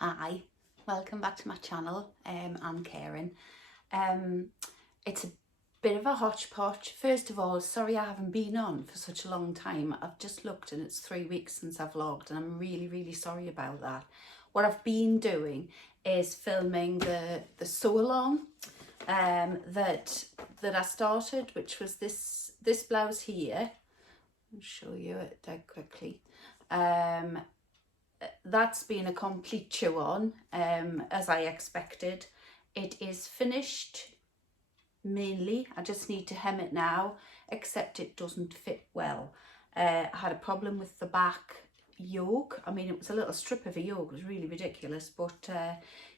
Hi, welcome back to my channel. I'm Karen. It's a bit of a hodgepodge. First of all, sorry I haven't been on for such a long time. I've just looked and it's 3 weeks since I've vlogged, and I'm really sorry about that. What I've been doing is filming the sew along that I started, which was this blouse here. I'll show you it dead quickly. That's been a complete chew on, as I expected. It is finished mainly. I just need to hem it now, except it doesn't fit well. I had a problem with the back yoke. I mean, it was a little strip of a yoke. It was really ridiculous, but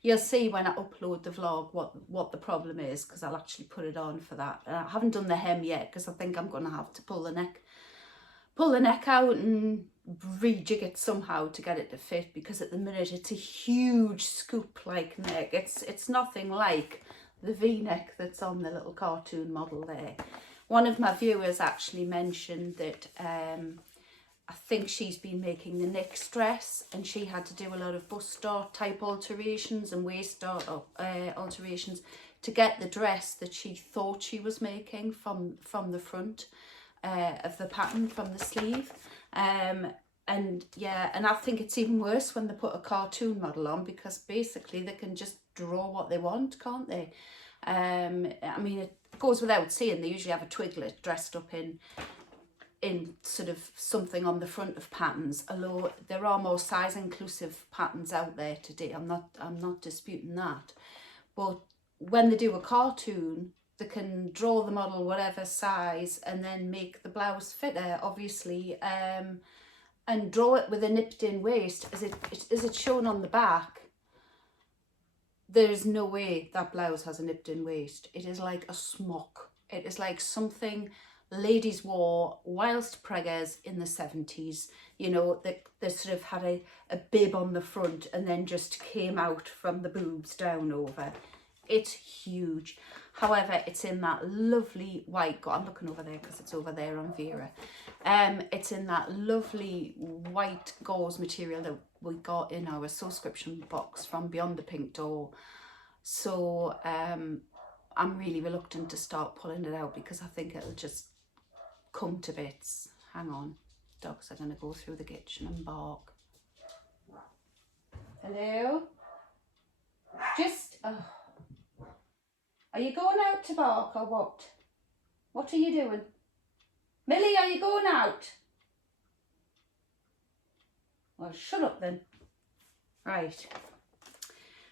you'll see when I upload the vlog what the problem is, because I'll actually put it on for that. I haven't done the hem yet because I think I'm going to have to pull the neck out and rejig it somehow to get it to fit, because at the minute it's a huge scoop like neck. It's nothing like the v-neck that's on the little cartoon model there. One of my viewers actually mentioned that I think she's been making the next dress, and she had to do a lot of bust dart type alterations and waist dart alterations to get the dress that she thought she was making from the front of the pattern, from the sleeve. And yeah, and I think it's even worse when they put a cartoon model on, because basically they can just draw what they want, can't they? I mean, it goes without saying, they usually have a twiglet dressed up in sort of something on the front of patterns, although there are more size inclusive patterns out there today. I'm not disputing that, but when they do a cartoon, they can draw the model whatever size and then make the blouse fitter, obviously, and draw it with a nipped in waist as it's shown on the back. There's no way that blouse has a nipped in waist. It is like a smock. It is like something ladies wore whilst preggers in the 70s. You know, they sort of had a bib on the front and then just came out from the boobs down over. It's huge. However, it's in that lovely white, I'm looking over there because it's over there on Vera. It's in that lovely white gauze material that we got in our subscription box from Beyond the Pink Door. So I'm really reluctant to start pulling it out because I think it'll just come to bits. Hang on, dogs are going to go through the kitchen and bark. Hello? Just, oh. Are you going out to bark or what? What are you doing? Millie, are you going out? Well, shut up then. Right.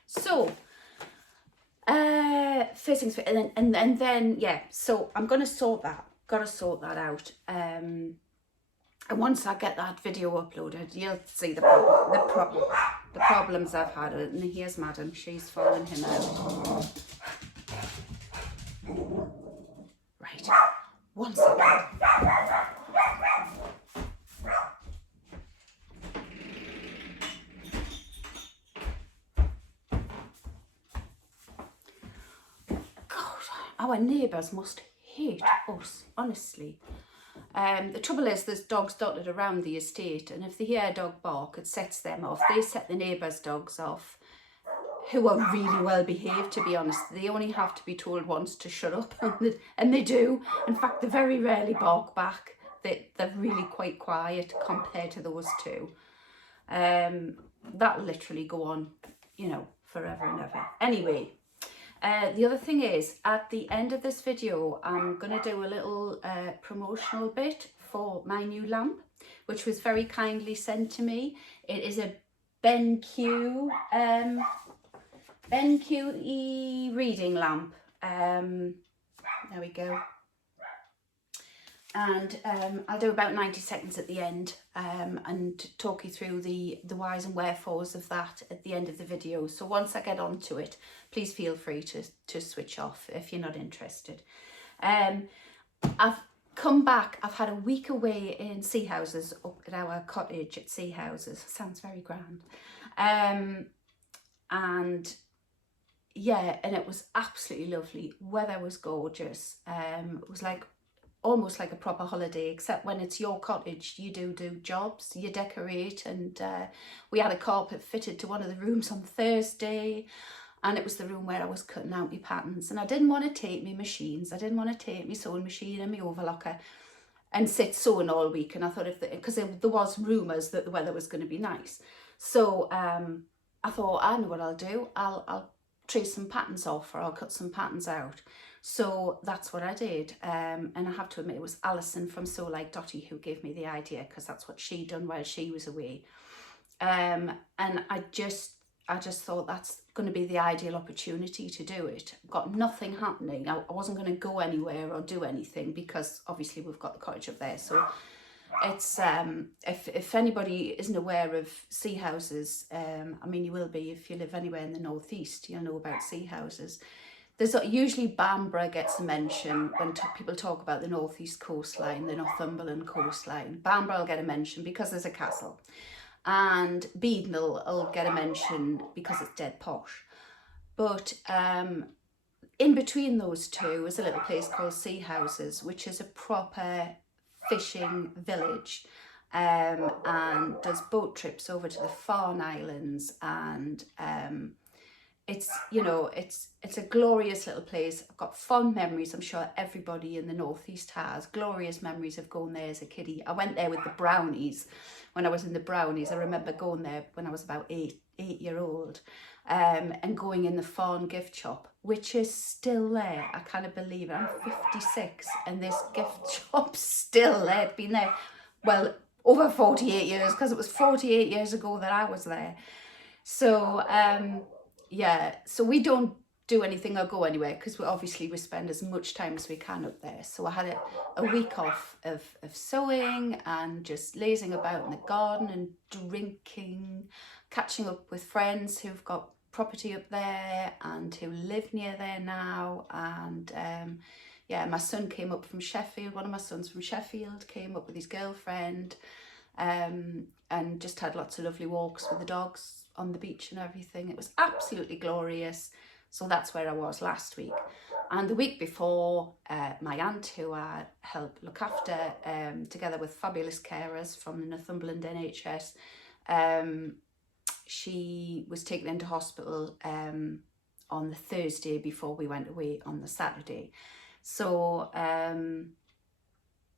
So, first things first, and then yeah. So I'm gonna sort that. Gotta sort that out. And once I get that video uploaded, you'll see the problems I've had. And here's Madam. She's following him out. Right, 1 second. God, our neighbours must hate us, honestly. The trouble is there's dogs dotted around the estate, and if they hear a dog bark, it sets them off. They set the neighbours' dogs off, who are really well behaved, to be honest. They only have to be told once to shut up, and they do. In fact, they very rarely bark back. They're really quite quiet compared to those two. That'll literally go on, you know, forever and ever. Anyway, the other thing is, at the end of this video, I'm going to do a little promotional bit for my new lamp, which was very kindly sent to me. It is a BenQ reading lamp. There we go. And I'll do about 90 seconds at the end and talk you through the whys and wherefores of that at the end of the video. So once I get onto it, please feel free to switch off if you're not interested. I've come back. I've had a week away in Sea Houses, up at our cottage at Sea Houses. Sounds very grand. And yeah, and it was absolutely lovely. Weather was gorgeous. It was like almost like a proper holiday, except when it's your cottage, you do jobs, you decorate. And we had a carpet fitted to one of the rooms on Thursday, and it was the room where I was cutting out my patterns, and I didn't want to take me machines, I didn't want to take my sewing machine and my overlocker and sit sewing all week. And I thought, because there was rumours that the weather was going to be nice, so I thought, I know what I'll do, I'll trace some patterns off, or I'll cut some patterns out. So that's what I did, and I have to admit it was Alison from Sew Like Dotty who gave me the idea, because that's what she done while she was away. And I just thought that's going to be the ideal opportunity to do it. I've got nothing happening. I wasn't going to go anywhere or do anything, because obviously we've got the cottage up there. So it's if anybody isn't aware of sea houses, I mean, you will be if you live anywhere in the northeast, you'll know about sea houses. There's usually Bamburgh gets a mention when people talk about the northeast coastline, the Northumberland coastline. Bamburgh will get a mention because there's a castle, and Beedon will get a mention because it's dead posh. But in between those two is a little place called Sea Houses, which is a proper fishing village, and does boat trips over to the Farne Islands, and it's, you know, it's a glorious little place. I've got fond memories. I'm sure everybody in the northeast has glorious memories of going there as a kiddie. I went there with the brownies when I was in the brownies. I remember going there when I was about eight-year-old, and going in the Farne gift shop, which is still there. I can't believe it. I'm 56 and this gift shop's still there. It's been there, well, over 48 years, because it was 48 years ago that I was there. So yeah, so we don't do anything or go anywhere, because we spend as much time as we can up there. So I had a week off of sewing and just lazing about in the garden and drinking, catching up with friends who've got property up there and who live near there now. And yeah, my son came up from Sheffield, one of my sons from Sheffield came up with his girlfriend, and just had lots of lovely walks with the dogs on the beach and everything. It was absolutely glorious. So that's where I was last week. And the week before, my aunt, who I help look after, together with fabulous carers from the Northumberland NHS, she was taken into hospital on the Thursday before we went away on the Saturday. So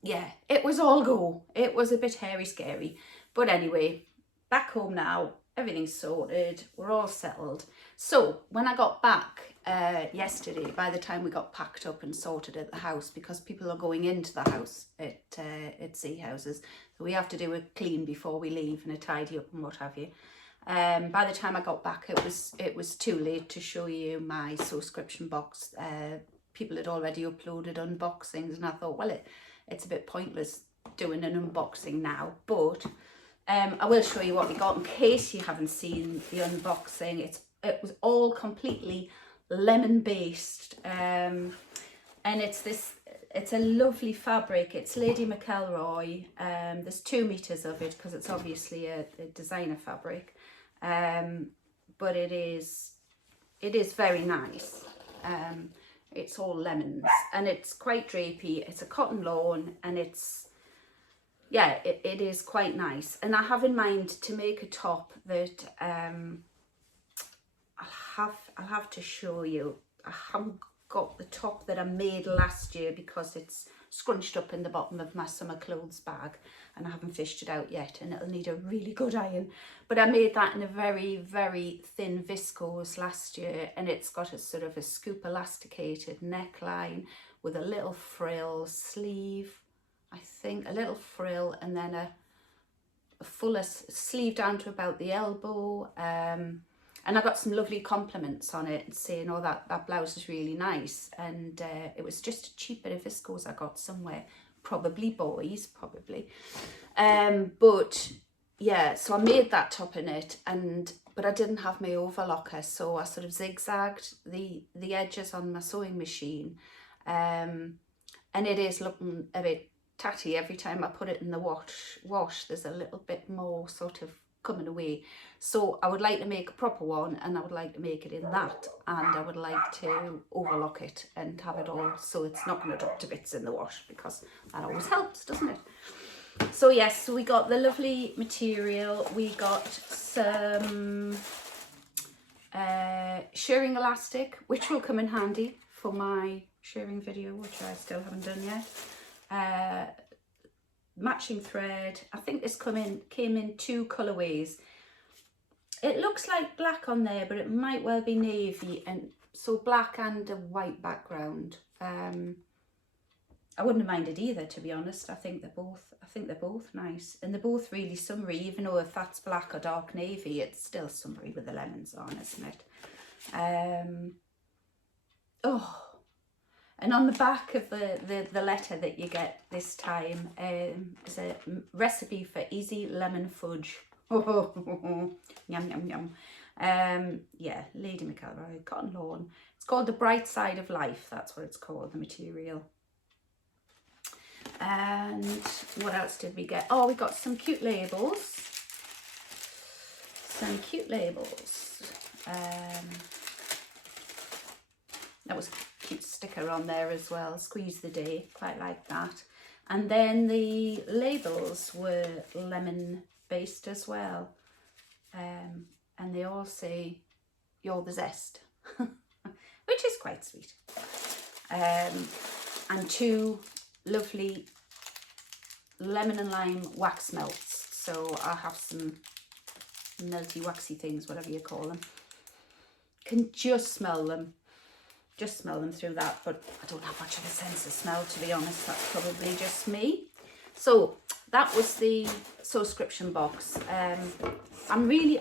yeah, it was all go. It was a bit hairy scary. But anyway, back home now, everything's sorted, we're all settled. So when I got back yesterday, by the time we got packed up and sorted at the house, because people are going into the house at Sea Houses, so we have to do a clean before we leave and a tidy up and what have you. By the time I got back, it was too late to show you my subscription box. People had already uploaded unboxings, and I thought, well, it's a bit pointless doing an unboxing now, but I will show you what we got in case you haven't seen the unboxing. It was all completely lemon based, and it's a lovely fabric. It's Lady McElroy. There's 2 meters of it because it's obviously a designer fabric, but it is very nice. It's all lemons and it's quite drapey. It's a cotton lawn, and it's, yeah, it is quite nice. And I have in mind to make a top that I'll have to show you. I haven't got the top that I made last year because it's scrunched up in the bottom of my summer clothes bag and I haven't fished it out yet, and it'll need a really good iron. But I made that in a very, very thin viscose last year, and it's got a sort of a scoop elasticated neckline with a little frill sleeve, I think, a little frill, and then a fuller sleeve down to about the elbow. And I got some lovely compliments on it saying, oh, that blouse is really nice. And it was just a cheap bit of viscose I got somewhere, probably Boys, probably. But yeah, so I made that top in it, but I didn't have my overlocker, so I sort of zigzagged the edges on my sewing machine. And it is looking a bit tatty every time I put it in the wash. There's a little bit more sort of coming away. So I would like to make a proper one, and I would like to make it in that, and I would like to overlock it and have it all so it's not going to drop to bits in the wash, because that always helps, doesn't it? So yes, so we got the lovely material. We got some shearing elastic, which will come in handy for my shearing video, which I still haven't done yet. Matching thread. I think this came in 2 colorways. It looks like black on there, but it might well be navy, and so black and a white background. I wouldn't have minded either, to be honest. I think they're both nice, and they're both really summery. Even though if that's black or dark navy, it's still summery with the lemons on, isn't it? Oh, and on the back of the letter that you get this time is a recipe for easy lemon fudge. Yum, yum, yum. Yeah, Lady McElroy, cotton lawn. It's called The Bright Side of Life. That's what it's called, the material. And what else did we get? Oh, we got some cute labels. That was a cute sticker on there as well. Squeeze the day, quite like that. And then the labels were lemon based as well, and they all say "You're the zest," which is quite sweet. And 2 lovely lemon and lime wax melts. So I have some melty waxy things, whatever you call them. Can just smell them through that, but I don't have much of a sense of smell, to be honest. That's probably just me. So that was the subscription box. I'm really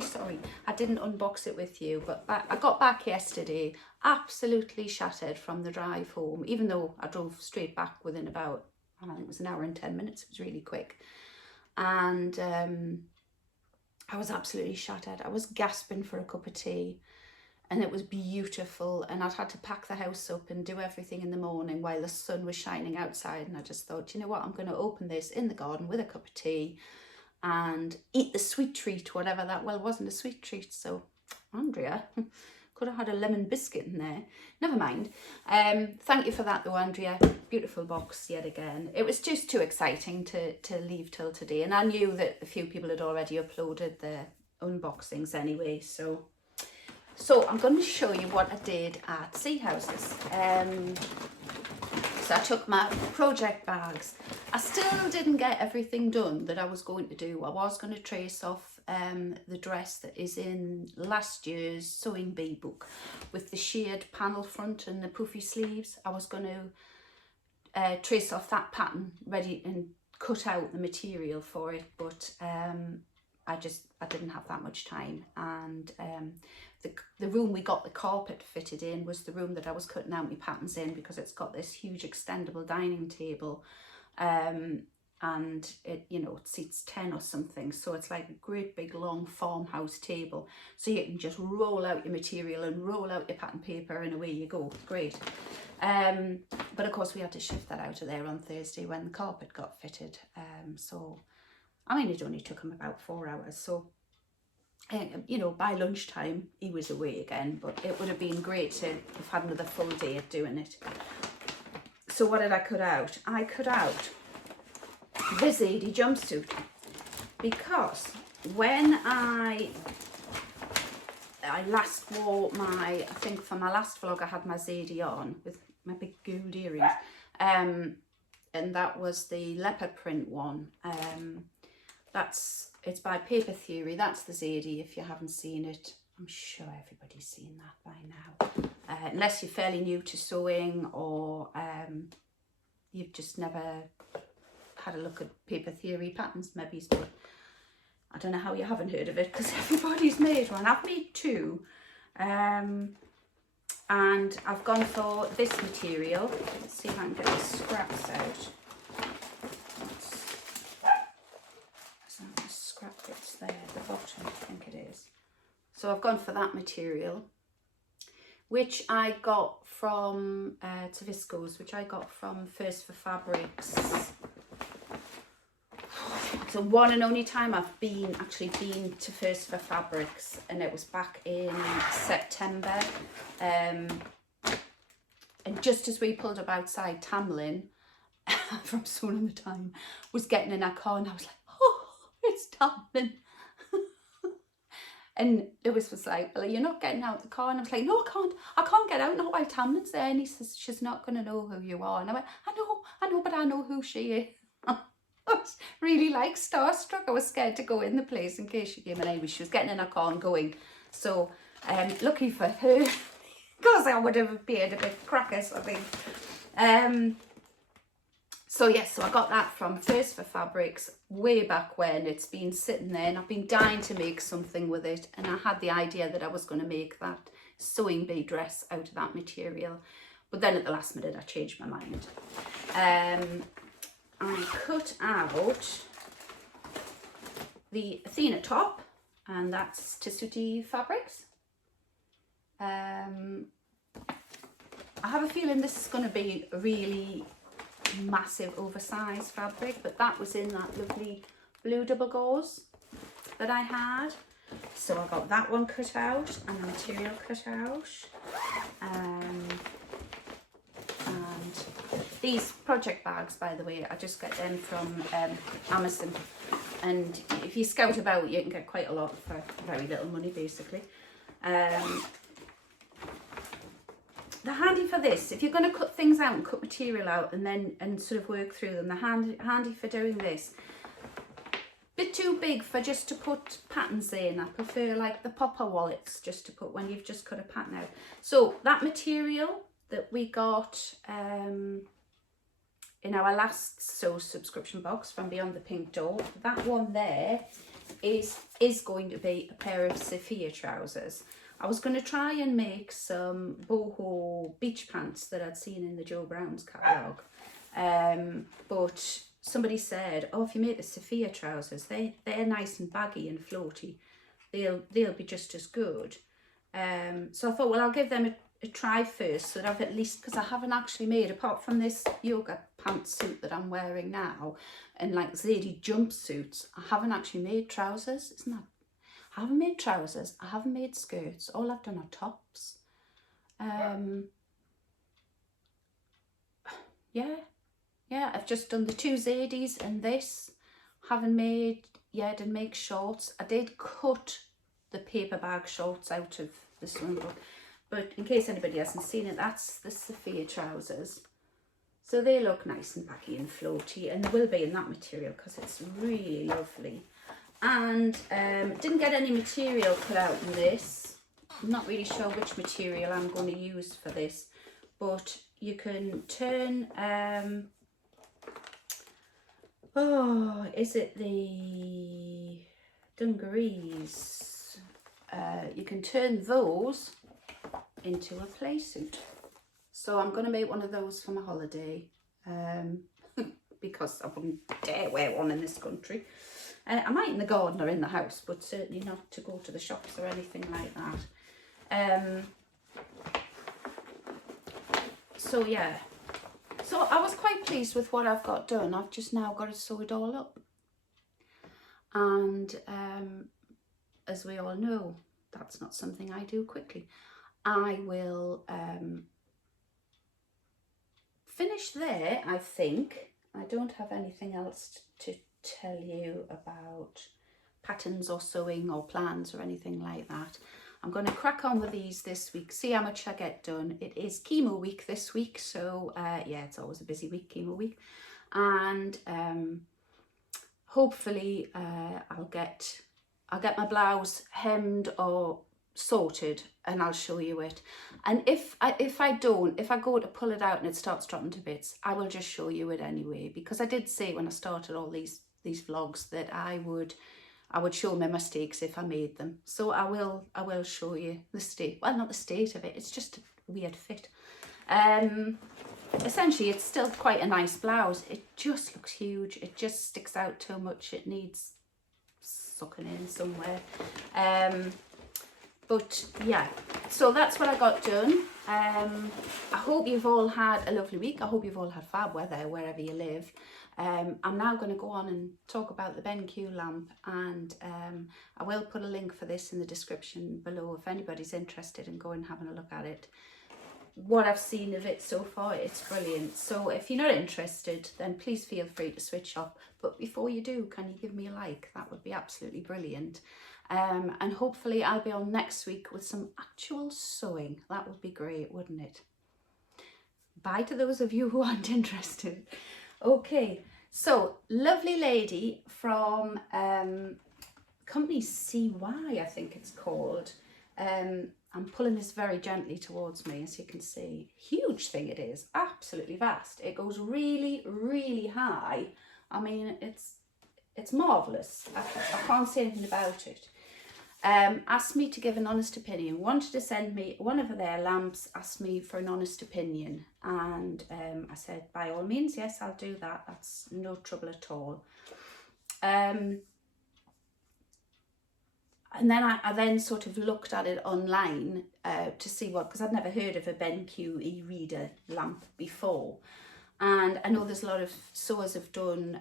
sorry I didn't unbox it with you, but I got back yesterday absolutely shattered from the drive home, even though I drove straight back within about, I think it was an hour and 10 minutes. It was really quick. And I was absolutely shattered. I was gasping for a cup of tea, and it was beautiful, and I'd had to pack the house up and do everything in the morning while the sun was shining outside, and I just thought, you know what, I'm going to open this in the garden with a cup of tea and eat the sweet treat, whatever that, well, wasn't a sweet treat, so Andrea could have had a lemon biscuit in there. Never mind. Thank you for that though, Andrea. Beautiful box yet again. It was just too exciting to leave till today, and I knew that a few people had already uploaded their unboxings anyway, so I'm going to show you what I did at Sea Houses. So I took my project bags. I still didn't get everything done that I was going to do. I was going to trace off the dress that is in last year's Sewing Bee book with the sheared panel front and the puffy sleeves. I was going to trace off that pattern ready and cut out the material for it, but I didn't have that much time, and the room we got the carpet fitted in was the room that I was cutting out my patterns in, because it's got this huge extendable dining table, and it, you know, it seats 10 or something, so it's like a great big long farmhouse table, so you can just roll out your material and roll out your pattern paper and away you go. Great. But of course we had to shift that out of there on Thursday when the carpet got fitted, so I mean, it only took him about 4 hours, so you know, by lunchtime he was away again, but it would have been great to have had another full day of doing it. So what did I cut out? I cut out the Zadie jumpsuit, because when I last wore I think for my last vlog I had my Zadie on with my big gold earrings, and that was the leopard print one. It's by Paper Theory. That's the Zadie, if you haven't seen it. I'm sure everybody's seen that by now. Unless you're fairly new to sewing, or you've just never had a look at Paper Theory patterns, maybe. But I don't know how you haven't heard of it, because everybody's made one. I've made 2. And I've gone for this material. Let's see if I can get the scraps out. Scrap bits there at the bottom, I think it is. So I've gone for that material, which I got from Visco's, which I got from First for Fabrics. the one and only time I've actually been to First for Fabrics, and it was back in September. And just as we pulled up outside Tamlyn from Soon on the Time, was getting in our car, and I was like, oh, it's Tamlyn. And Lewis was like, well, you're not getting out the car. And I was like, no, I can't get out, not while Tamlyn's there. And he says, she's not going to know who you are. And I went, I know, but I know who she is. I was really like starstruck. I was scared to go in the place in case she came. And anyway, she was getting in her car and going. So lucky for her, because I would have appeared a bit crackers, I think. So yes, so I got that from First for Fabrics way back when. It's been sitting there, and I've been dying to make something with it. And I had the idea that I was going to make that sewing bee dress out of that material. But then at the last minute, I changed my mind. I cut out the Athina top, and that's Tesutti fabrics. I have a feeling this is going to be a really massive oversized fabric, but that was in that lovely blue double gauze that I had. So I got that one cut out and the material cut out. And these project bags, by the way, I just get them from Amazon. And if you scout about, you can get quite a lot for very little money, basically. They're handy for this. If you're going to cut things out and cut material out and sort of work through them, they're handy for doing this. Bit too big for just to put patterns in. I prefer like the popper wallets just to put when you've just cut a pattern out. So that material that we got in our last sew subscription box from Beyond the Pink Door, that one there is going to be a pair of Safiya trousers. I was going to try and make some boho beach pants that I'd seen in the Joe Brown's catalogue. But somebody said, oh, if you make the Safiya trousers, they're nice and baggy and floaty. They'll be just as good. So I thought, well, I'll give them a try first, so that I've at least, because I haven't actually made, apart from this yoga pantsuit that I'm wearing now, and like Zadie jumpsuits, I haven't actually made trousers. Isn't that? I haven't made trousers, I haven't made skirts, all I've done are tops. Yeah, I've just done the two Zadies and this. Haven't made, didn't make shorts. I did cut the paper bag shorts out of this one, but in case anybody hasn't seen it, that's the Safiya trousers. So they look nice and baggy and floaty, and they will be in that material because it's really lovely. And didn't get any material cut out in this. I'm not really sure which material I'm going to use for this, but you can turn is it the dungarees? You can turn those into a play suit. So I'm going to make one of those for my holiday, because I wouldn't dare wear one in this country. I might in the garden or in the house, but certainly not to go to the shops or anything like that. So yeah, so I was quite pleased with what I've got done. I've just now got to sew it all up. And as we all know, that's not something I do quickly. I will finish there, I think. I don't have anything else to tell you about patterns or sewing or plans or anything like that. I'm going to crack on with these this week, see how much I get done. It is chemo week this week, so yeah, it's always a busy week, chemo week. And hopefully I'll get my blouse hemmed or sorted, and I'll show you it. And if I go to pull it out and it starts dropping to bits, I will just show you it anyway, because I did say when I started all these vlogs that I would show my mistakes if I made them. So I will show you the state, well, not the state of it, it's just a weird fit. Essentially it's still quite a nice blouse. It just looks huge, it just sticks out too much, it needs sucking in somewhere. But yeah, so that's what I got done. I hope you've all had a lovely week. I hope you've all had fab weather wherever you live. I'm now going to go on and talk about the BenQ lamp, and I will put a link for this in the description below if anybody's interested in going and having a look at it. What I've seen of it so far, it's brilliant. So if you're not interested, then please feel free to switch off. But before you do, can you give me a like? That would be absolutely brilliant. And hopefully I'll be on next week with some actual sewing. That would be great, wouldn't it? Bye to those of you who aren't interested. Okay, so lovely lady from company CY, I think it's called. I'm pulling this very gently towards me, as you can see. Huge thing it is, absolutely vast. It goes really, really high. I mean, it's marvellous. I can't say anything about it. Asked me to give an honest opinion, wanted to send me one of their lamps, asked me for an honest opinion, and I said, by all means, yes, I'll do that. That's no trouble at all. And then I then sort of looked at it online to see what, because I'd never heard of a BenQ e-reader lamp before. And I know there's a lot of sewers have done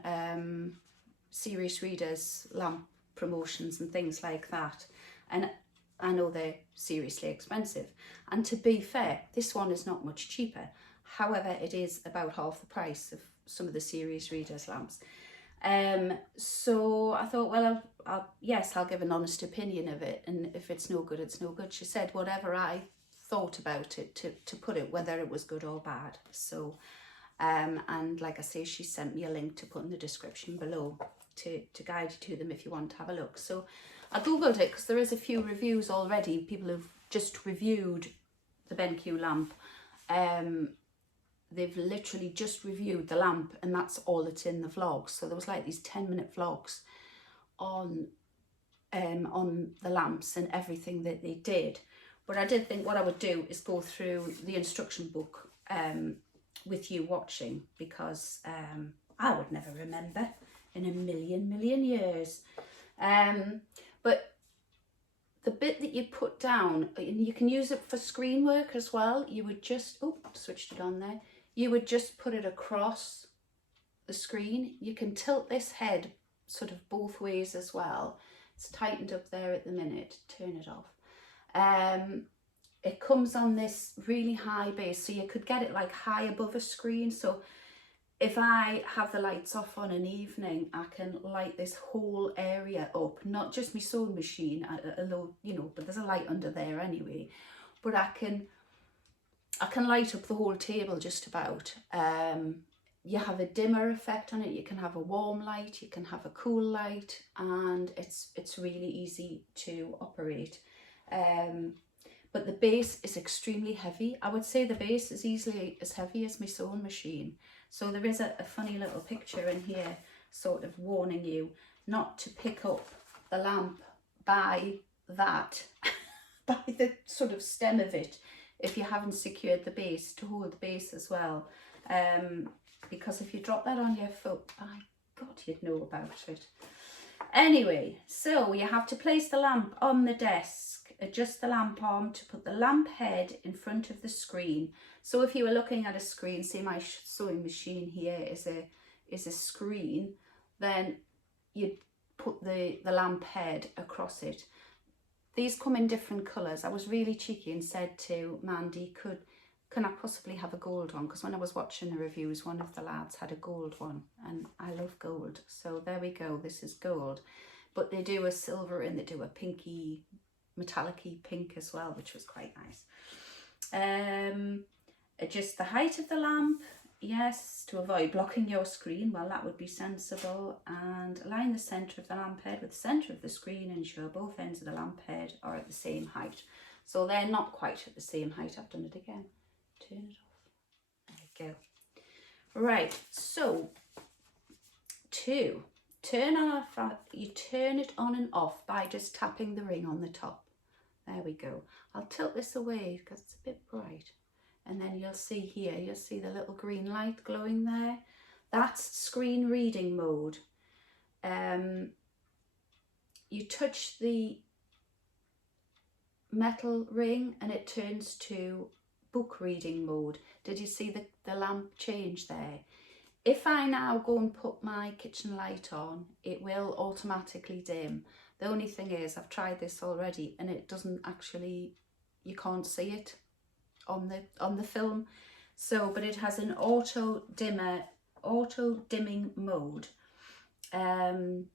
serious readers lamp promotions and things like that. And I know they're seriously expensive. And to be fair, this one is not much cheaper. However, it is about half the price of some of the serious readers lamps. So I thought, well, yes, I'll give an honest opinion of it, and if it's no good, it's no good. She said whatever I thought about it to put it, whether it was good or bad. So and like I say, she sent me a link to put in the description below to guide you to them if you want to have a look. So I googled it because there is a few reviews already. People have just reviewed the BenQ lamp. They've literally just reviewed the lamp, and that's all that's in the vlogs. So there was like these 10-minute vlogs on the lamps and everything that they did. But I did think what I would do is go through the instruction book with you watching, because I would never remember in a million years. But the bit that you put down, and you can use it for screen work as well, you would just, oh, switched it on there. You would just put it across the screen. You can tilt this head sort of both ways as well. It's tightened up there at the minute. Turn it off. It comes on this really high base, so you could get it like high above a screen. So if I have the lights off on an evening, I can light this whole area up, not just my sewing machine, although, you know, but there's a light under there anyway. But I can light up the whole table just about. You have a dimmer effect on it. You can have a warm light, you can have a cool light, and it's really easy to operate. But the base is extremely heavy. I would say the base is easily as heavy as my sewing machine. So there is a funny little picture in here sort of warning you not to pick up the lamp by that, by the sort of stem of it, if you haven't secured the base, to hold the base as well. Because if you drop that on your foot, by God, you'd know about it. Anyway, so you have to place the lamp on the desk, adjust the lamp arm to put the lamp head in front of the screen. So if you were looking at a screen, say my sewing machine here is a screen, then you'd put the lamp head across it. These come in different colours. I was really cheeky and said to Mandy, can I possibly have a gold one? Because when I was watching the reviews, one of the lads had a gold one, and I love gold. So there we go, this is gold. But they do a silver and they do a pinky, metallic-y pink as well, which was quite nice. Adjust the height of the lamp, yes, to avoid blocking your screen. Well, that would be sensible. And align the centre of the lamp head with the centre of the screen. Ensure both ends of the lamp head are at the same height. So they're not quite at the same height. I've done it again. Turn it off. There we go. Right, so to turn off, you turn it on and off by just tapping the ring on the top. There we go. I'll tilt this away because it's a bit bright. And then you'll see here, you'll see the little green light glowing there. That's screen reading mode. You touch the metal ring and it turns to book reading mode. Did you see the lamp change there? If I now go and put my kitchen light on, it will automatically dim. The only thing is, I've tried this already and it doesn't actually, you can't see it on the film. So, but it has an auto dimming mode, and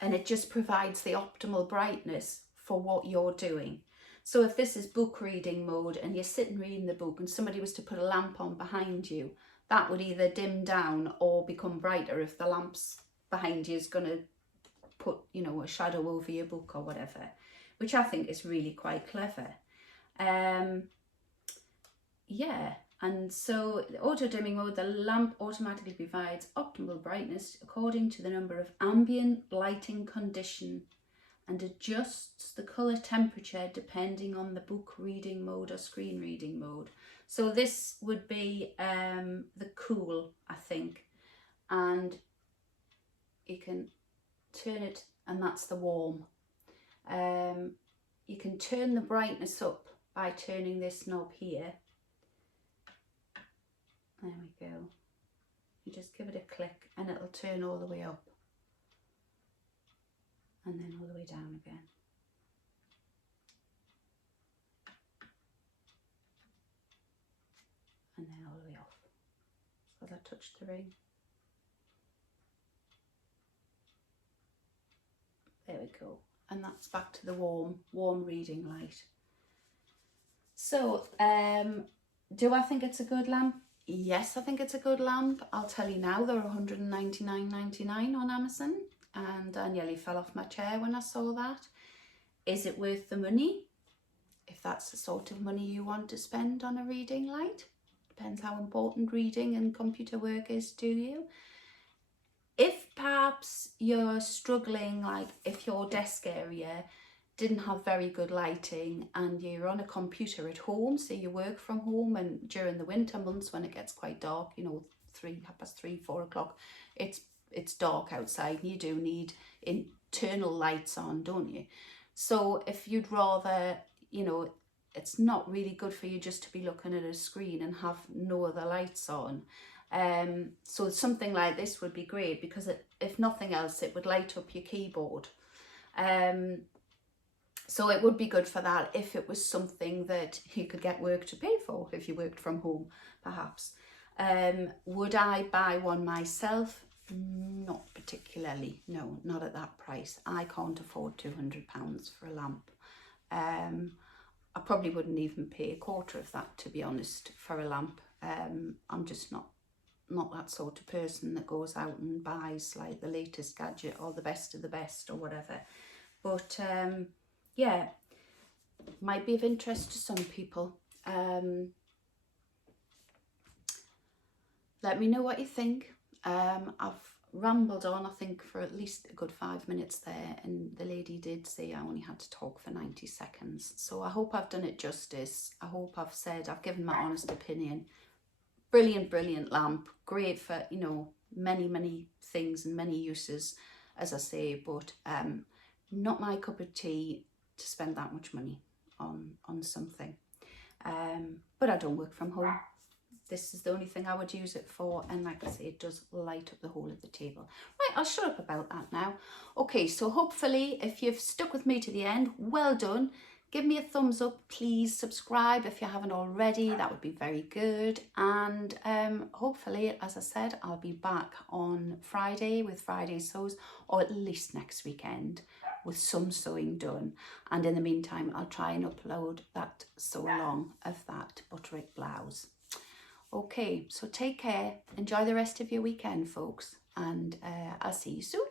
it just provides the optimal brightness for what you're doing. So if this is book reading mode and you're sitting reading the book and somebody was to put a lamp on behind you, that would either dim down or become brighter if the lamp's behind you is going to put, you know, a shadow over your book or whatever, which I think is really quite clever. Yeah, and so the auto dimming mode, the lamp automatically provides optimal brightness according to the number of ambient lighting condition and adjusts the colour temperature depending on the book reading mode or screen reading mode. So this would be the cool, I think, and you can turn it, and that's the warm. You can turn the brightness up by turning this knob here. There we go. You just give it a click and it'll turn all the way up and then all the way down again. And then all the way off. So that touched the ring. There we go. And that's back to the warm reading light. So, do I think it's a good lamp? Yes, I think it's a good lamp. I'll tell you now, they're $199.99 on Amazon, and I nearly fell off my chair when I saw that. Is it worth the money? If that's the sort of money you want to spend on a reading light. Depends how important reading and computer work is to you. If perhaps you're struggling, like if your desk area didn't have very good lighting and you're on a computer at home, so you work from home, and during the winter months when it gets quite dark, you know, 3, 4 o'clock, it's dark outside, and you do need internal lights on, don't you? So if you'd rather, you know, it's not really good for you just to be looking at a screen and have no other lights on. So something like this would be great, because if nothing else, it would light up your keyboard. So it would be good for that if it was something that you could get work to pay for, if you worked from home, perhaps. Would I buy one myself? Not particularly, no, not at that price. I can't afford £200 for a lamp. I probably wouldn't even pay a quarter of that, to be honest, for a lamp. I'm just not that sort of person that goes out and buys like the latest gadget or the best of the best or whatever. But yeah, might be of interest to some people. Let me know what you think. I've rambled on, I think, for at least a good 5 minutes there, and the lady did say I only had to talk for 90 seconds. So I hope I've done it justice. I hope I've given my honest opinion. Brilliant, brilliant lamp. Great for, you know, many things and many uses, as I say, but not my cup of tea to spend that much money on something. But I don't work from home. This is the only thing I would use it for, and like I say, it does light up the whole of the table. Right, I'll shut up about that now. Okay, so hopefully if you've stuck with me to the end, well done. Give me a thumbs up, please subscribe if you haven't already, that would be very good. And hopefully, as I said, I'll be back on Friday with Friday Sews, or at least next weekend with some sewing done. And in the meantime, I'll try and upload that sew along of that Butterick blouse. Okay, so take care, enjoy the rest of your weekend, folks, and I'll see you soon.